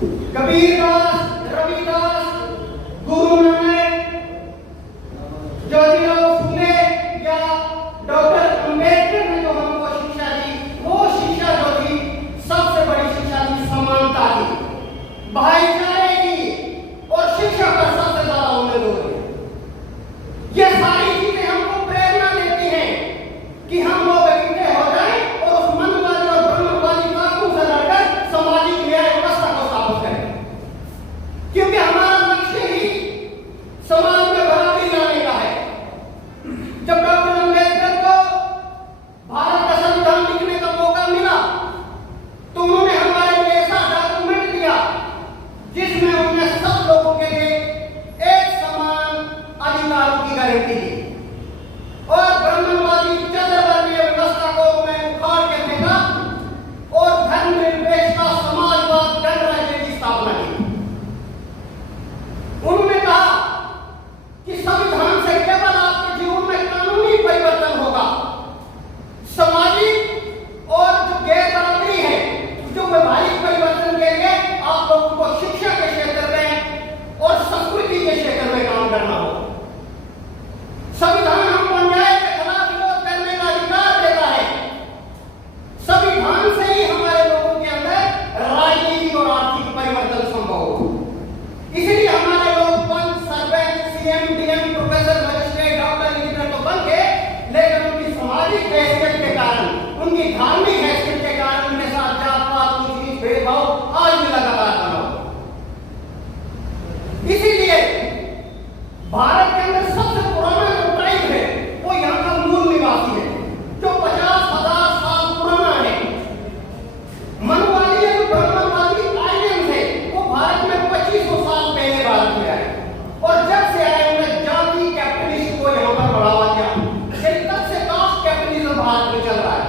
कबीरदास, रविदास, गुरु नानक, ज्योतिराव फुले या डॉक्टर अंबेडकर ने जो हमको शिक्षा दी, वो शिक्षा जो थी सबसे बड़ी शिक्षा थी समानता की, भाईचारे की और शिक्षा का सबसे ज्यादा उन्हें जोर दिया। ये सारी चीजें हमको प्रेरणा देती हैं कि हम लोग इकट्ठे हो जाएं और उस मनवादी और ब्रह्मवादी ताकतों से लड़कर सामाजिक न्याय व्यवस्था को स्थापित करें, क्योंकि हमारा लक्ष्य ही समाज में बराबरी लाने का है। जब डॉक्टर अंबेडकर को भारत का संविधान लिखने का मौका मिला तो उन्होंने हमारे लिए ऐसा डॉक्यूमेंट दिया जिसमें उन्होंने सब लोगों के लिए एक समान अधिकारों की गारंटी दी और ब्राह्मणवादी चंद्रवर्णीय व्यवस्था को उन्हें उखाड़ के फेंका और धर्मनिरपेक्षता, समाजवाद, गणराज्य की स्थापना की। उन्होंने कहा कि संविधान से केवल आपके जीवन में कानूनी परिवर्तन होगा, सामाजिक और जो गैर बराबरी है, जो व्यवहारिक परिवर्तन के लिए आप लोगों को शिक्षा के क्षेत्र में और संस्कृति के क्षेत्र में काम करना होगा। संविधान हमको अन्याय के खिलाफ विरोध करने का अधिकार देता है। संविधान से ही हमारे लोगों के अंदर राजनीतिक और आर्थिक परिवर्तन संभव होगा। इसलिए हमारे लोग पंच, सरपंच, CM, DM, professor, magistrate, doctor, engineer तो बन गए, लेकिन उनकी सामाजिक हैसियत के कारण, उनकी धार्मिक हैसियत के कारण उनके साथ जात पात, ऊंच नीच, भेदभाव आज भी लगातार बना हुआ। इसीलिए भारत के अंदर सबसे पुराना जो ट्राइब है वो यहाँ का मूल निवासी है, जो 50,000 साल पुराना है। मनवादी और ब्रह्मवादी आइडियल्स है, वो भारत में 2500 साल पहले भारत में आए और जब से आए उन्हें जाति कैपिटलिज्म को यहाँ पर बढ़ावा दिया। तब से कास्ट कैपिटलिज्म भारत में चल रहा है।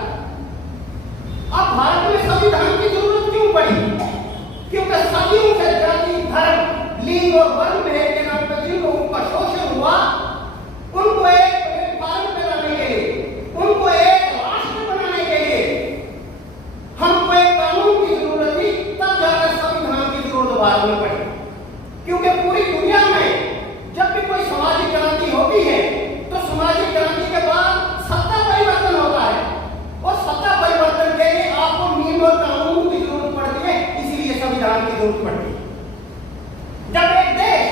अब भारत में संविधान की जरूरत क्यों पड़ी? क्योंकि सदियों से जाति, धर्म, लिंग और वर्ण भेद के नाम पर जिन लोगों का शोषण हुआ, उनको एक प्लेटफॉर्म पे लाने के लिए, उनको एक राष्ट्र बनाने के लिए हमको एक कानून की जरूरत थी। तब जाकर संविधान की जरूरत भारत में पड़ी, क्योंकि पूरी दुनिया में जब भी कोई सामाजिक क्रांति होती है तो सामाजिक क्रांति के बाद सत्ता परिवर्तन होता है और सत्ता परिवर्तन के लिए आपको नियम और कानून की जरूरत पड़ती है, इसीलिए संविधान की जरूरत पड़ती है। जब एक देश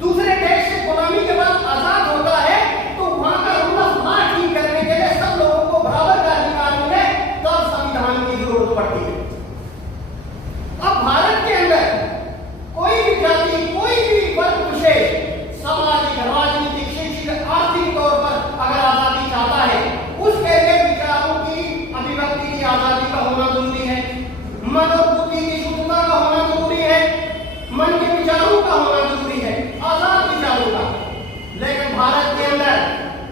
दूसरे देश से गुलामी के बाद आजाद होता है तो वहां का रूल ऑफ लॉ ठीक करने के लिए सब लोगों को बराबर का अधिकार मिले, तब संविधान की जरूरत पड़ती है। अब भारत के अंदर कोई भी जाति, कोई भी वर्ग विशेष सामाजिक, राजनीतिक, शैक्षिक, आर्थिक तौर पर अगर आजादी चाहता है, उसके लिए विचारों की अभिव्यक्ति की आजादी का होना जरूरी है, मन और बुद्धि की शुद्धता का होना जरूरी है, मन के विचारों का होना जरूरी है, आजाद विचारों का। लेकिन भारत के अंदर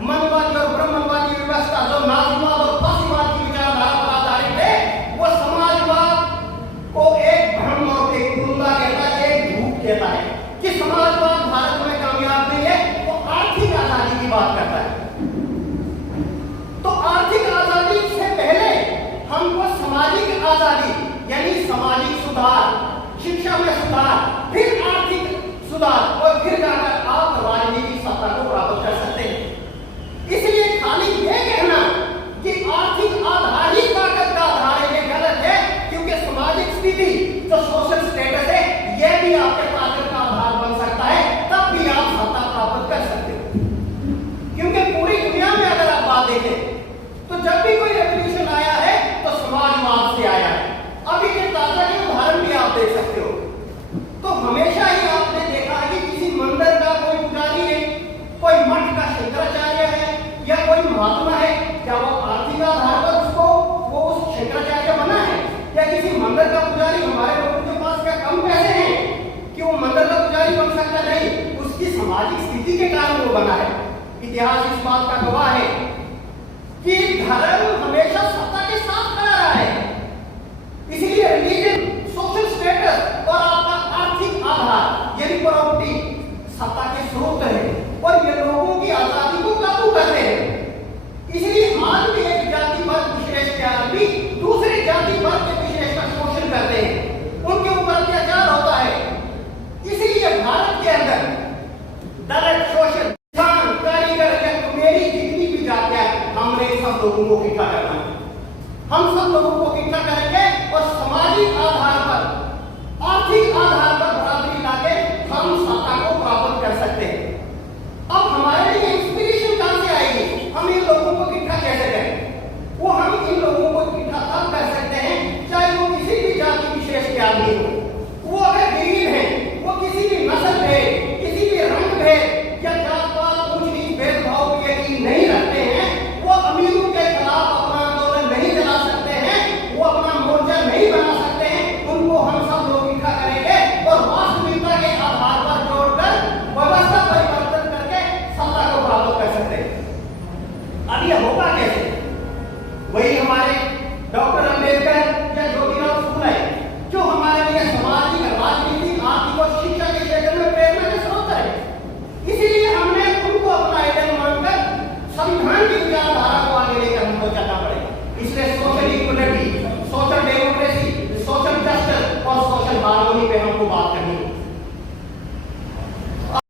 मनवादी और ब्रह्मवादी व्यवस्था, जो नाजीवाद और फासीवाद की विचारधारा पर आधारित है, वो समाजवाद को एक भ्रम और एक गुंडा कहता है, एक झूठ कहता है कि समाजवाद भारत में कामयाब नहीं है। वो आर्थिक आजादी की बात करता है। तो आर्थिक आजादी से पहले हमको सामाजिक आजादी यानी सामाजिक सुधार, शिक्षा में सुधार, फिर आर्थिक सुधार और फिर जाकर आप राजनीतिक सत्ता को प्राप्त कर सकते हैं। इसलिए खाली ये कहना कि आर्थिक आधार ही ताकत का आधार है, ये गलत है, क्योंकि सामाजिक स्थिति, जो सोशल स्टेटस है, यह भी आपके ताकत का आधार बन सकता है, तब भी आप सत्ता प्राप्त कर सकते हो। क्योंकि पूरी दुनिया में अगर आप बात देखें तो जब भी कोई रेवोल्यूशन आया है तो समाजवाद से आया है। अभी के ताजा के उदाहरण भी आप देख सकते हो। तो हमेशा ही आपने देखा है कि किसी मंदिर का कोई पुजारी है, कोई मठ का शंकराचार्य है या कोई महात्मा है, क्या वो आर्थिक आधार पर उसको वो उस शंकराचार्य बना है? या किसी मंदिर का पुजारी, हमारे लोगों के पास क्या कम पैसे हैं कि वो मंदिर का पुजारी बन सकता? नहीं, उसकी सामाजिक स्थिति के कारण वो बना है। इतिहास इस बात का गवाह है कि धर्म हमेशा सत्ता के साथ खड़ा रहा है। इसलिए रिलीजन, सोशल स्टेटस और आपका आर्थिक आधार यानी प्रॉपर्टी सत्ता के स्रोत है और ये लोगों की आजादी को काबू करते हैं। इसलिए आज भी एक जाति वर्ग विशेष के आदमी दूसरे जाति वर्ग के विशेष का शोषण करते हैं, उनके ऊपर अब ये होगा कैसे? वही हमारे डॉक्टर अंबेडकर या ज्योतिराव